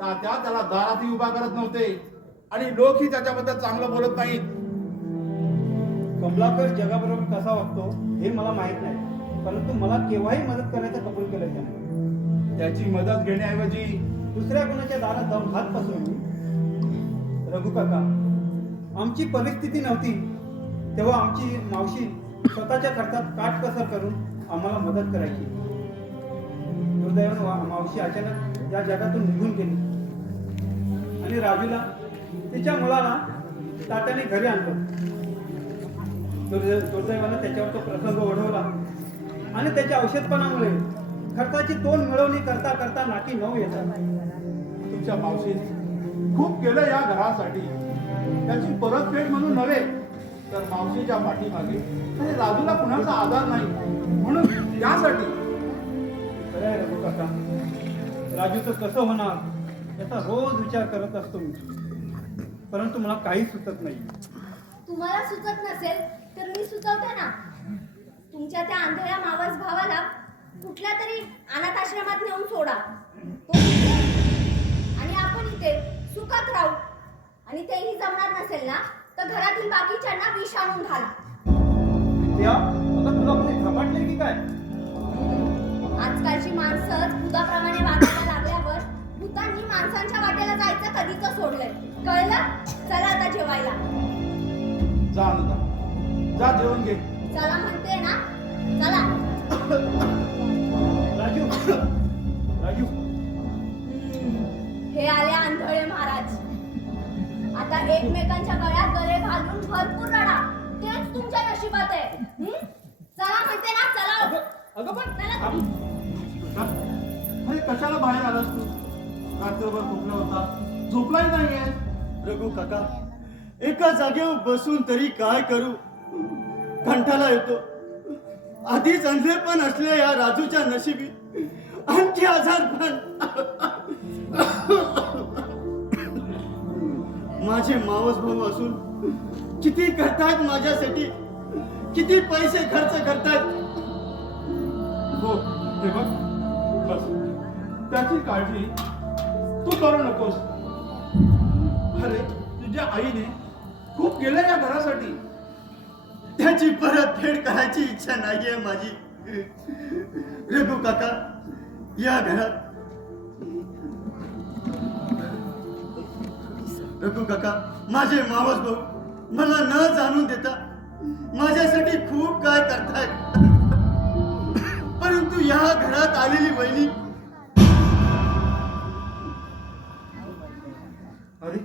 तात्या त्याला दारातही उभा करत नव्हते आणि लोकही त्याच्याबद्दल चांगलं बोलत नाहीत. कमलाकर जगाबरोबर कसा वागतो हे मला माहित नाही, परंतु मला केव्हाही मदत करायचं कबूल केलं त्याने. त्याची मदत घेण्याऐवजी दुसऱ्या कोणाच्या दारात जाऊन हात पसरवली. रघु काका, आमची परिस्थिती नव्हती तेव्हा आमची मावशी स्वतःच्या खर्चात काटकसर करून आम्हाला मदत करायची. दुर्दैवानं मावशी अचानक या जगातून निघून गेली आणि राजूला तिच्या मुलाला तात्याने घरी आणलं. दुर्दैवानं त्याच्यावर तो प्रसंग ओढवला आणि त्याच्या औषधपणामुळे खर्चाची तोंड मिळवणी करता करता नाकी 9 येतात. तुमच्या मावशीने खूप केलं या घरासाठी. त्याची परतफेड म्हणून नव्हे, तर मावशीच्या पाठीमागे आणि राजूला कुणाचा आधार नाही म्हणून त्यासाठी. खरं आहे रघु काका, राजूचं कसं होणार याचा रोज विचार करत असतो मी, परंतु मला काही सुचत नाही. तुम्हाला सुचत नसेल तर मी सुचवते ना. तुमच्या त्या आंधळ्या मावस भावाला कुठल्या तरी अनाथ आश्रमात नेऊन सोडा. तो तिथे आणि आपण इथे सुखात राहू. आणि तेही जमणार नसेल ना तर घरातील बाकीच्यांना विष आणून घाला. विद्या, आता तुला कोणी झपाटले की काय? आजकालची माणसं भूताप्रमाणे वागायला लागल्यावर भूतांनी माणसांच्या वाटेला जायचं कधीच सोडलंय. कळलं? चला आता जेवायला. जा आनंदा, जा जेवण घे. चला म्हणते ना, चला. राजू, राजू, हे आले आंधळे महाराज. आता एकमेकांच्या गळ्यात गळे घालून भरपूर रडा. तेच तुमच्या नशिबात आहे. चला म्हणते ना, चला. अगं पण चला. अरे कशाला बाहेर आलास तू? रात्रभर झोपला होता, झोपलाही नाहीये. रघु काका, एका जागेवर बसून तरी काय करू, कंटाळा येतो. आधीच अंधेपण असल्या या राजूच्या नशिबी आणखी आजारपण. माझे मावस भाऊ असून किती करतायत माझ्यासाठी, किती पैसे खर्च करतायत. हो, हे बघ, बस त्याची काळजी तू करू नकोस. अरे तुझ्या आईने खूप केलं या घरासाठी. त्याची परतफेड करायची इच्छा नाहीये माझी. रघु काका, या घरात रघु काका, माझे मावस भाऊ मला न जाणून देता माझ्यासाठी खूप काय करतायत. परंतु या घरात आलेली वहिनी, अरे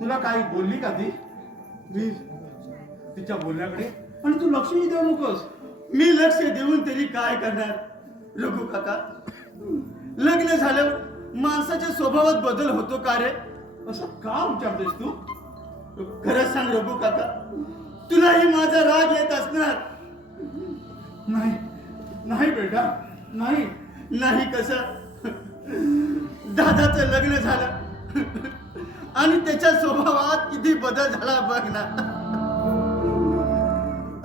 तुला काही बोलली का ती? प्लीज तिच्या बोलण्याकडे आणि तू लक्षही देऊ नकोस. मी लक्ष देऊन तरी काय करणार रघु काका? लग्न झाल्यावर माणसाच्या स्वभावात बदल होतो का रे? असं का विचारतेस तू? खरंच सांग रघु काका, तुलाही माझा राग येत असणार. नाही नाही बेटा, नाही. नाही कसं? दादाचं लग्न झालं आणि त्याच्या स्वभावात किती बदल झाला बघ ना.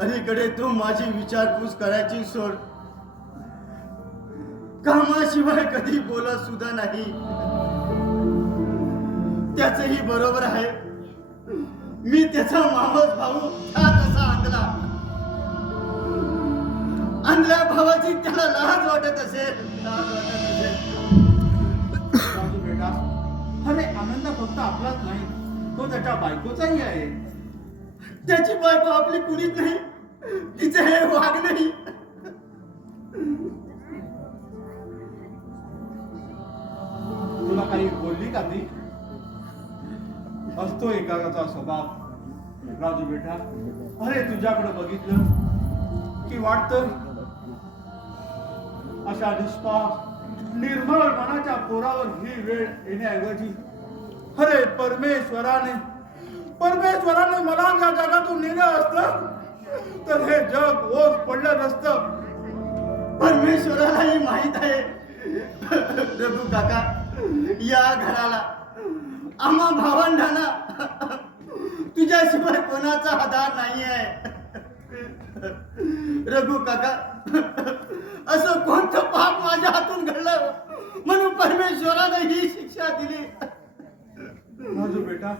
अलीकडे तो माझी विचारपूस करायची सोड, कामाशिवाय कधी बोलत सुद्धा नाही. त्याचही बरोबर आहे, मी त्याचा मावस भाऊ हा कसा आणला. आणल्या भावाची त्याला लाज वाटत असेल. राजू बेटा, अरे आनंद फक्त आपलाच नाही, तो त्याच्या बायकोचाही आहे. त्याची बायको आपली कुणीच नाही, तिचे हे वाग नाही. तुला काही बोलली का ती? असतो एकाचा स्वभाव राजू बेटा. अरे तुझ्याकडे बघितलं की वाटतं अशा निष्पाप निर्मळ मनाच्या पोरावर ही वेळ येण्याऐवजी अरे परमेश्वराने मला या जगातून नेलं असतं तर हे जग ओझ पडलं नसतं. परमेश्वरालाही माहित आहे रघु काका, या घराला, आम्हा भावंडांना तुझ्याशिवाय कोणाचा आधार नाही आहे. रघु काका, असं कोणतं पाप माझ्या हातून घडलं म्हणून परमेश्वराने ही शिक्षा दिली. राजू बेटा,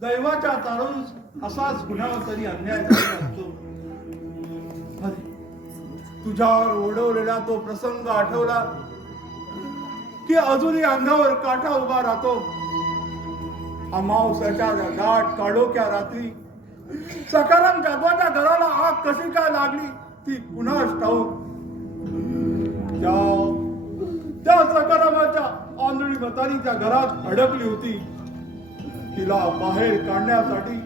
दैवाच्या तारूस असाच कुणावर तरी अन्याय झाला असतो. अरे, तुझ्यावर ओढवलेला तो प्रसंग आठवला की अजूनही अंगावर काठा उभा राहतो. अमावस्याच्या गाठ काढोक्या रात्री सकाराम जाधवाच्या घराला आग कशी काय लागली ती पुन्हा ठाऊक. त्या सकारामाच्या आंधळी मतारीच्या घरात अडकली होती. तिला बाहेर काढण्यासाठी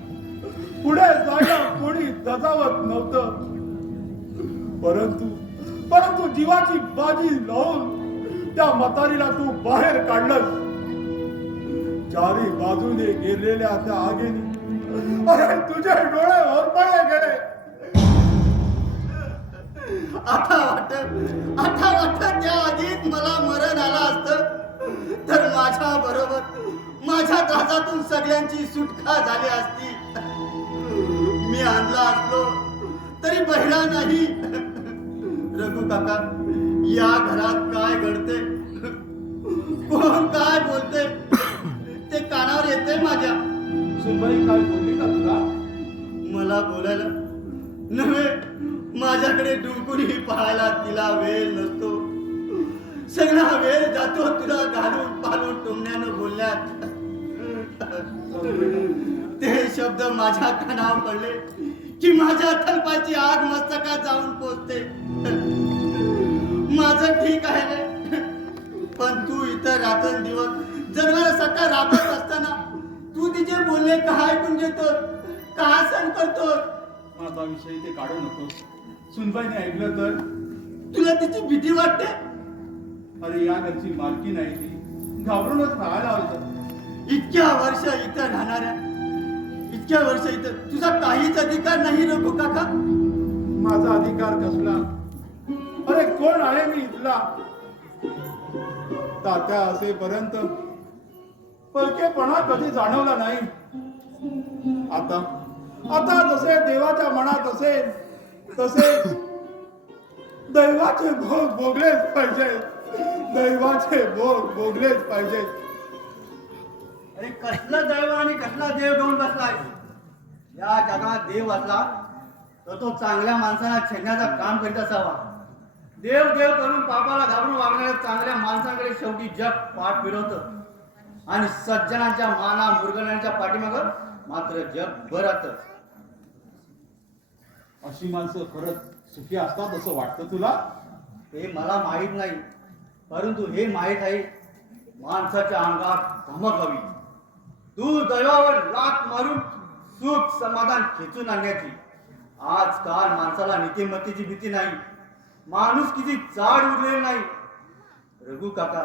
पुढे जायला कोणी दजावत नव्हतं. परंतु जीवाची बाजी लावून त्या म्हातारीला तू बाहेर काढलंस. चारी बाजूने गेलेल्या त्या आगीने अरे तुझे डोळे ओरपळे गेले. आता वाटत त्या आगीत मला मरण आलं असतं तर माझ्या बरोबर माझ्या त्रासातून सगळ्यांची सुटका झाली असती. मी आणला असलो तरी बहिरा नाही. रघु काका, या घरात काय घडते, कोण काय बोलते ते कानावर येते माझ्या. सुनबाई काय बोलली का तुला? मला बोलायला नव्हे, माझ्याकडे डुलकुनी पाहायला तिला वेळ नसतो. सगळा वेळ जातो तुला घालून पालून टोमण्यानं बोलण्यात. ते शब्द माझ्या कानावर पडले की माझ्या तलपाची आग मस्तकात जाऊन पोचते. माझं ठीक आहे रे, पण तू इथं रात्रंदिवस जन्माला सकाळ राबत असताना तू बोलले का ऐकून घेतो का सण करतो? माझा विषय ते काढू नको. सुनबाईने ऐकलं तर? तुला तिची भीती वाटते? अरे या घरची मालकी नाही ती, घाबरूनच राहायला हवं. इतक्या वर्ष इथं राहणाऱ्या, इतक्या वर्ष इथं तुझा काहीच अधिकार नाही रघु काका. माझा अधिकार कसला? अरे कोण आहे मी इथला? तात्या असेपर्यंत परकेपणा कधी जाणवला नाही. आता आता जसे देवाच्या मनात असेल तसे दैवाचे भोग भोगलेच पाहिजेत. दैवाचे भोग भोगलेच पाहिजेत. अरे कसलं दैव आणि कसला देव घेऊन बसलाय? या जगात देव असला तर तो चांगल्या माणसाला छेडण्याचं काम करीत असावा. देव देव करून पापाला घाबरून वागणाऱ्या चांगल्या माणसांकडे शेवटी जग पाठ फिरवतं आणि सज्जनांच्या माना मुरगळण्याच्या पाठीमाग मात्र जग भरतच. अशी माणसं खरंच सुखी असतात असं वाटतं तुला? हे मला माहीत नाही, परंतु हे माहीत आहे माणसाच्या अंगात धमक हवी. तू दैवावर लाथ मारून सुख समाधान खेचून आणण्याची. आजकाल माणसाला नीतिमत्तेची भीती नाही, माणूस किती चाड उरलेला नाही. रघु काका,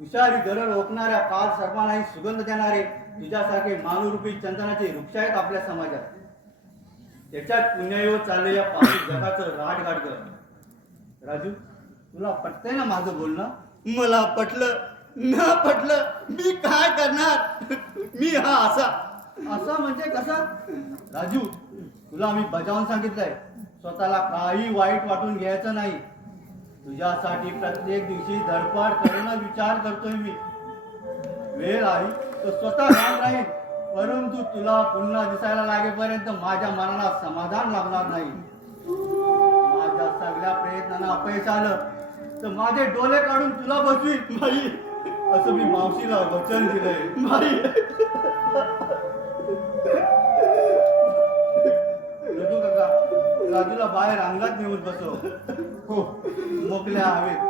विषारी गरज ओकणाऱ्या काल सर्वांनाही सुगंध देणारे तुझ्यासारखे मानवरूपी चंदनाचे वृक्ष आहेत आपल्या समाजात. त्याच्यात पुण्यायो चालले या पापी जगाचं राट गाडग. राजू, तुला पटतंय ना माझं बोलणं? मला पटलं न पटलं मी काय करणार? मी हा असा असा म्हणजे कसा? राजू, तुला मी बजावून सांगितलंय, स्वतःला काही वाईट वाटून घ्यायचं नाही. तुझ्यासाठी प्रत्येक दिवशी धडपड करणं विचार करतोय मी. वेळ आली तर स्वतः राम राहील, परंतु तुला पुन्हा दिसायला लागेपर्यंत माझ्या मनाला समाधान लागणार नाही. माझ्या सगळ्या प्रयत्नांना अपयश आलं तर माझे डोळे काढून तुला बसवी नाही असं मी मावशीला वचन दिलंय. नाही. रघु काका, राजूला बाहेर अंगात नेऊन बसव. हो, मोकल्या हवेत.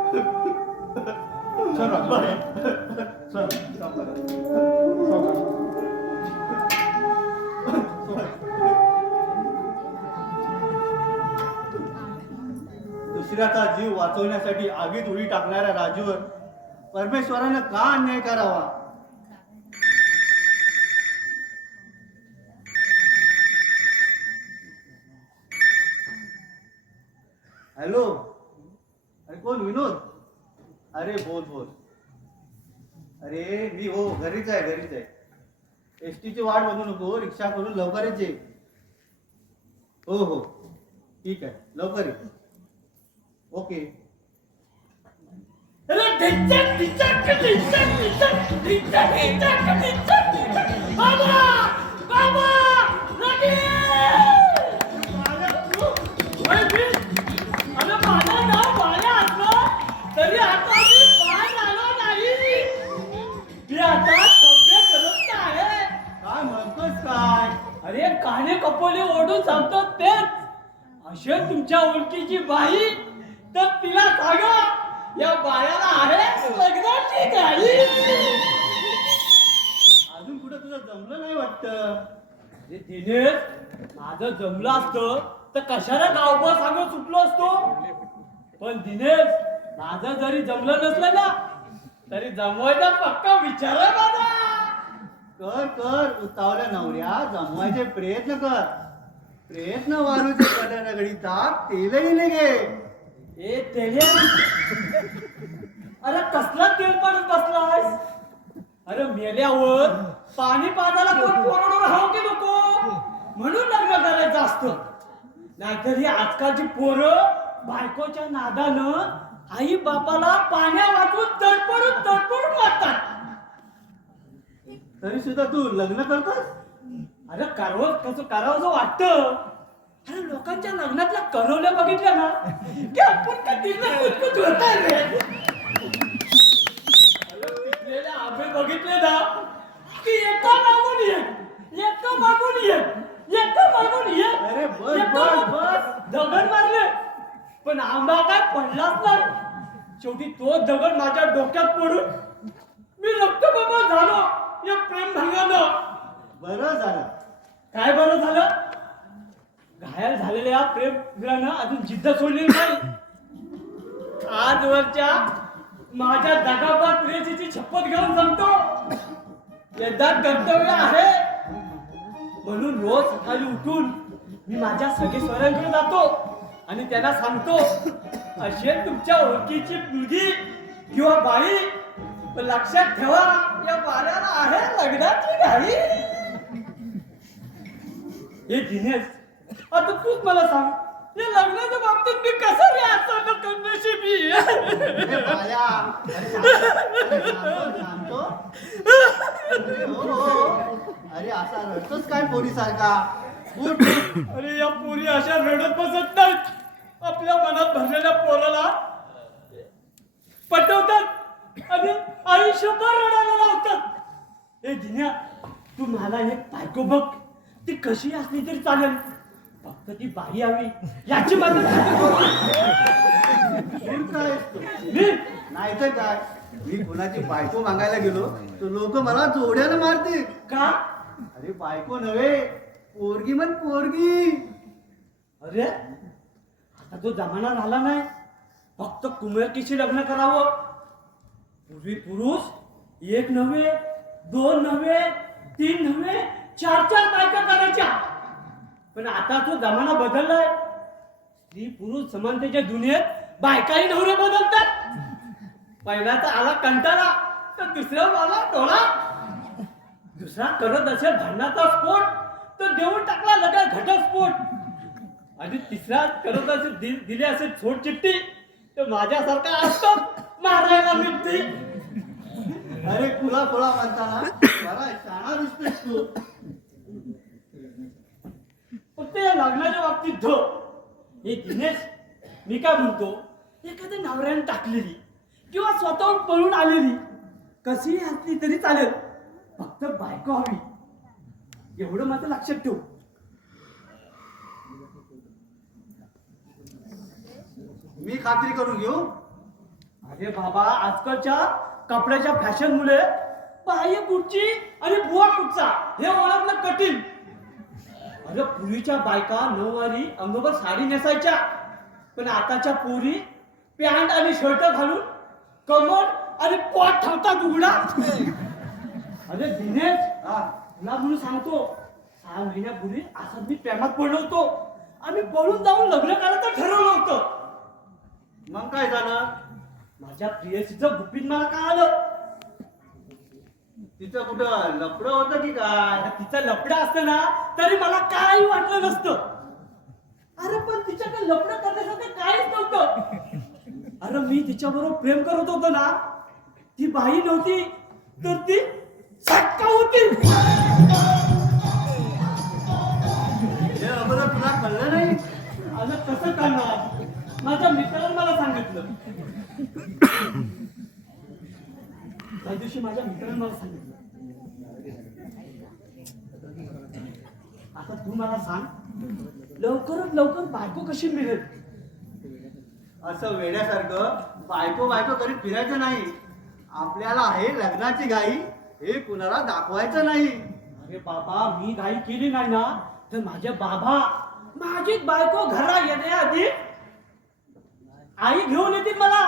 चल राजू. चल. सावकाश. दुसऱ्याचा जीव वाचवण्यासाठी आगीत उडी टाकणाऱ्या राजूवर परमेश्वरानं का अन्याय करावा? हॅलो, अरे कोण? विनोद? अरे बोल बोल. अरे मी हो घरीच आहे. एसटीची वाट बघू नको, रिक्षा करून लवकरच ये. हो हो ठीक आहे, लवकर ये. ओके. तरी आता मी पाय आलो नाही. मी आता सभ्य करत आहे. काय म्हणतोस काय? अरे काने कपोले ओढून सांगतो तेच. असे तुमच्या ओळखीची बाई तर तिला सांगा या बायाला आहे लग्नाची गाडी. अजून कुठं तुझं जमलं नाही वाटतं. अरे दिनेश, माझं जमलं असतं तर कशाला गावभर सांगत सुटलो असतो. पण दिनेश, माझं जरी जमलं नसलं ना तरी जमवायचा पक्का विचार आहे माझा. कर उतावल्या नवऱ्या, जमवायचे प्रयत्न कर. प्रयत्न वारूचे कल्याण गणिता तेलही लगे. ए तेल्या, अरे कसला तेल पाडत बसलास? अरे मेल्यावर पाणी पाजायला कोण कोरडून राहावं की नको म्हणून लग्न करायचं असतं. नाहीतर ही आजकालची पोरं बायकोच्या नादानं आई बापाला पाण्या वाचून तडपडून मारतात. तरी सुद्धा तू लग्न करतोस? अरे कसं करावं वाटतं. अरे लोकांच्या लग्नातल्या करवल्या बघितल्या ना की आपण कधी कुचकुच होत रे. अरे पिकलेले आंबे बघितले ना की एका मागून ये. अरे बस. दगड मारले पण आंबा काय पडलाच नाही. शेवटी तो दगड माझ्या डोक्यात पडून मी रक्तबंबाळ झालो या प्रेम भंगानं. बरं झालं. काय बरं झालं? घायल झालेल्या प्रेम वीरानं अजून जिद्द सोडलेली नाही. आजवरच्या माझ्या दगाबाद प्रेयसीची शपथ घेऊन सांगतो, यंदा कर्तव्य आहे म्हणून रोज सकाळी उठून मी माझ्या सगळे स्वरांकडे जातो आणि त्यांना सांगतो, असे तुमच्या ओळखीची मुलगी किंवा बाई, पण लक्षात ठेवा या बाळाला आहे लग्नाची घाई. हे दिनेश, आता तूच मला सांग, या लग्नाच्या बाबतीत मी कसं रे असं कन्नशिबी. ए बाळ्या, अरे सांगतो. अरे हो. अरे असा रडतोस काय पोरीसारखा? उठ. अरे या पोरी अशा रडत बसत नाहीत, आपल्या मनात भरलेल्या पोराला पटवतात आणि आयुष्यभर रडायला लावतात. हे दिन्या, तू मला एक बायको बघ, ती कशी असली तरी चालेल, फक्त ती बाई हवी याची माझी मूर्ख आहेस तू. नाही तर काय, मी कुणाची बायको मागायला गेलो तर लोक मला जोड्यानं मारतील. का? अरे बायको नव्हे, पोरगी म्हण पोरगी. अरे आता तो जमाना झाला नाही फक्त कुमरकीशी लग्न करावं. पूर्वी पुरुष एक नव्हे, दोन नव्हे, तीन नव्हे, चार चार बायका करायच्या. पण आता तो जमाना बदललाय. स्त्री पुरुष समानतेच्या दुनियेत बायकाही नवरे बदलतात. पहिल्याचा आला कंटाळा तर दुसऱ्या आला टोळा. दुसरा करत असेल भांडणाचा स्फोट तर देऊन टाकला लगेच घटस्फोट. आणि तिसरा करत असेल दिले असेल छोट चिठ्ठी तर माझ्यासारखा असतो मारायला मिळते. अरे कुला कुला म्हणताना जरा शाणा दिसतोस तू. फक्त या लग्नाच्या बाबतीत धो. हे दिनेश, मी काय म्हणतो, एखाद्या नवऱ्याने टाकलेली किंवा स्वतःहून पळून आलेली कशीही असली तरी चालेल, फक्त बायको हवी, एवढं मात्र लक्षात ठेव. मी खात्री करून घेऊ. अरे बाबा, आजकालच्या कपड्याच्या फॅशन मुळे बाह्य कुठची आणि बुवा कुठचा हे ओळखणं कठीण. अरे पूर्वीच्या बायका नऊवारी अंगावर साडी नेसायच्या, पण आताच्या पोरी पॅन्ट आणि शर्ट घालून कमर आणि पोट ठेवतात उघडा. अरे दिनेश, तुला म्हणून सांगतो, 6 महिन्यापूर्वी असं मी प्रेमात पडलो होतो. आम्ही पळून जाऊन लग्न करायचं ठरवलं होतं. मग काय झालं? माझ्या प्रियसीचं गुपित मला काय आलं. तिचं कुठं लफडं होतं की काय? अरे तिचं लफडं असतं ना तरी मला काही वाटलं नसतं. अरे पण तिच्याकडे लफडं करण्यासाठी काहीच नव्हतं. अरे मी तिच्याबरोबर प्रेम करत होतो ना, ती बाई नव्हती तर ती सटका होती. हे अगोदर तुला कळलं नाही? अरे कसं करणार? माझ्या मित्राने मला सांगितलं. त्या दिवशी माझ्या मित्राने मला सांगितलं. आता तू मला सांग, लवकरात लवकर बायको कशी मिळेल? असं वेड्यासारखं बायको बायको करीत फिरायचं नाही. आपल्याला आहे लग्नाची घाई, हे कुणाला दाखवायचं नाही. अरे बाबा, मी घाई केली नाही ना तर माझ्या बाबा माझी बायको घरा येण्याआधी आई घेऊन येतील मला.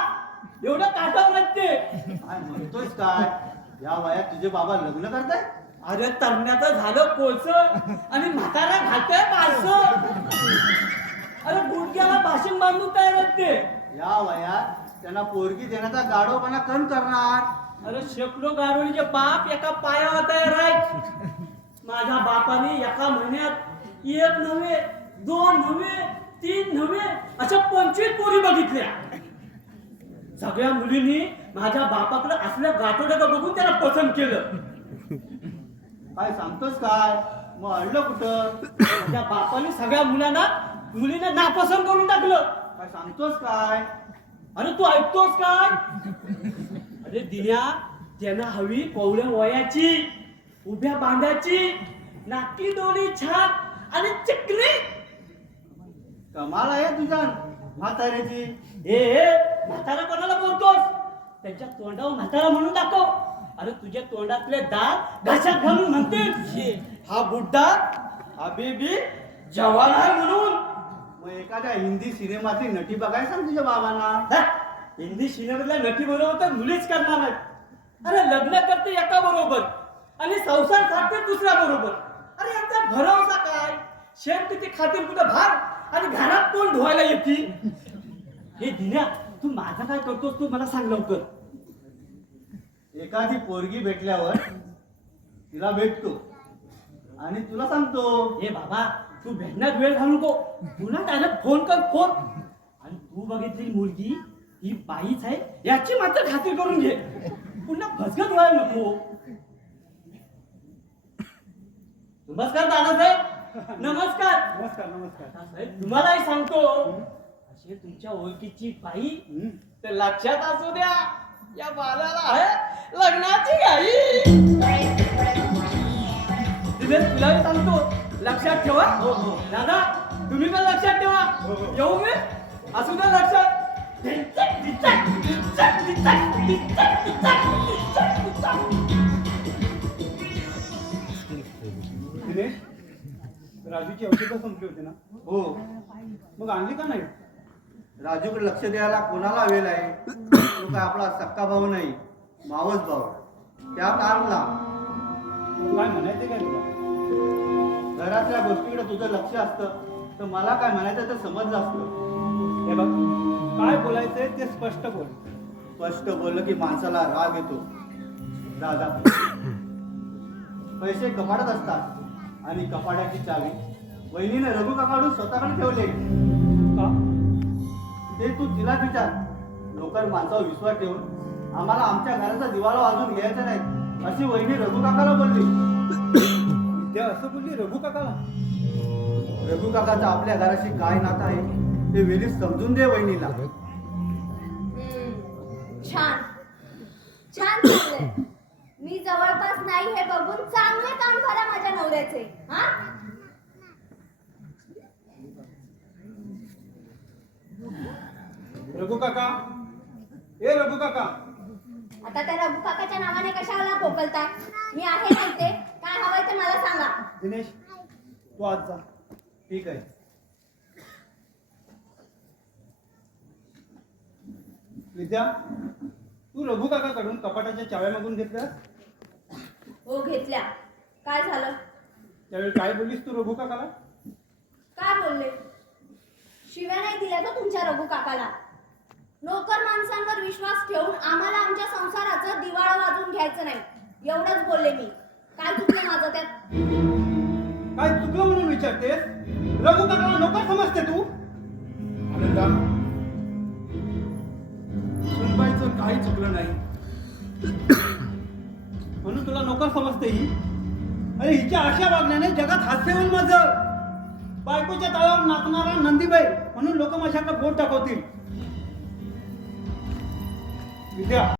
एवढं काटावर ते. काय म्हणतोयस काय? या वयात तुझे बाबा लग्न करताय? अरे तरण्याचं झालं कोळस आणि म्हातारा घालतोय बारसं. अरे गुडघ्याला भाषण बांधून तयार आहेत ते. या वयात त्यांना पोरगी देण्याचा गाढवपणा कोण करणार? अरे शेकडो गारोळीचे बाप एका पायावर तयार आहेत. माझ्या बापाने एका महिन्यात 1 नव्हे, 2 नव्हे, 3 नव्हे अशा 25 पोरी बघितल्या. सगळ्या मुलींनी माझ्या बापाकडे असल्या गाठोड्याचं बघून त्याला पसंत केलं. काय सांगतोस काय? मग अडलं कुठं? माझ्या बापाने सगळ्या मुलींना नापसंत करून टाकलं. काय सांगतोस काय? अरे तू ऐकतोस काय? अरे दिन्या, त्यांना हवी पवळ्या वयाची, उभ्या बांधाची, नाकी डोली छात आणि चिकनी. कमाल आहे तुझ्या म्हाताऱ्याची. हे म्हातारा कोणाला बोलतोस? त्यांच्या तोंडावर म्हातारा म्हणून दाखव. अरे तुझ्या तोंडातले दात घशात घालून म्हणते. हा बुड्ढा अबे बी जवान आहे म्हणून. मग एखाद्या हिंदी सिनेमातली नटी बघायला सांग तुझ्या बाबांना. हा, हिंदी सिनेमातल्या नटी बरोबर तर मुलीच करणार आहेत. अरे लग्न करते एका बरोबर आणि संसार साधते दुसऱ्या बरोबर. अरे यांचा भरोसा काय? शेण किती खातील कुठं भार आणि घरात कोण धुवायला येतील. हे दिन्या, तू माझा काय करतोस तू मला सांग लवकर. एखादी पोरगी भेटल्यावर तिला भेटतो आणि तुला सांगतो. ए बाबा, तू भेटण्यात वेळ घालू नको. तुला त्याला फोन कर फोन. आणि तू बघितली मुलगी ही बाईच आहे याची मात्र खात्री करून घे. पुन्हा फसगत व्हायला नको. नमस्कार दादासाहेब. नमस्कार. नमस्कार नमस्कार. साहेब तुम्हालाही सांगतो, अशी तुमच्या ओळखीची बाई तर लक्षात असू द्या, या बालाला आहे लग्नाची घाई. तुलाही सांगतो लक्षात ठेवा. दादा तुम्ही पण लक्षात ठेवा. येऊ मी असू द्या लक्षात. दिनेश, राजूची औषधं संपली होती ना? हो. मग आणली का नाही? राजूकडे लक्ष द्यायला कोणाला वेळ आहे? तो काय आपला सक्का भाऊ नाही, मावस भाऊ. त्यात आणला. काय म्हणायचं काय तुला? घरातल्या गोष्टीकडे तुझं लक्ष असतं तर मला काय म्हणायचं ते समजलं असतं. हे बघ, काय बोलायचंय ते स्पष्ट बोल. स्पष्ट बोललं की माणसाला राग येतो. दादा, पैसे कपाटात असतात आणि कपाटाची चावी वहिनीने रघु काकाकडून स्वतःकडे ठेवले. का? ते तू तिला विचार. लोकर माणसावर विश्वास ठेवून आम्हाला आमच्या घराचा दिवाळा वाजून घ्यायचा नाही अशी वहिनी रघु काकाला बोलली. ते असं बोलली रघु काकाला? रघु काकाचं आपल्या घराशी काय नातं आहे ते वेळी समजून दे वहिनीला. छान छान चाललंय. मी जवळपास नाही हे बघून चांगले काम करा माझ्या नवऱ्याचे. हा, रघु काका, ए रघु काका. आता त्या रघु काकाच्या नावाने कशाला पोकलताय? मी आहे नाही ते. काय हवंय ते मला सांगा. दिनेश, तू आज जा. ठीक आहे. विद्या, तू रघु काकाकडून कपाटाच्या चाव्या मागून घेतल्यास? हो घेतल्या. काय झालं? त्यावेळी काय बोललीस तू रघु काकाला? काय बोलले? शिव्या नाही दिल्या तो तुमच्या रघु काकाला. नोकर माणसांवर विश्वास ठेवून आम्हाला आमच्या संसाराचं दिवाळा वाजून घ्यायचं नाही एवढंच बोलले मी. काय चुकलं माझं त्यात? काय चुकलं म्हणून विचारतेस? रघु काकाला नोकर समजते तू? आनंदा, सुनबाईचं काही चुकलं नाही. म्हणून तुला नोकर समजते ही? अरे हिच्या अशा वागण्याने जगात हास्य होईल माझं. बायकोच्या तळावर नाचणारा नंदीबाई म्हणून लोक माझ्याकडे बोट दाखवतील. विद्या,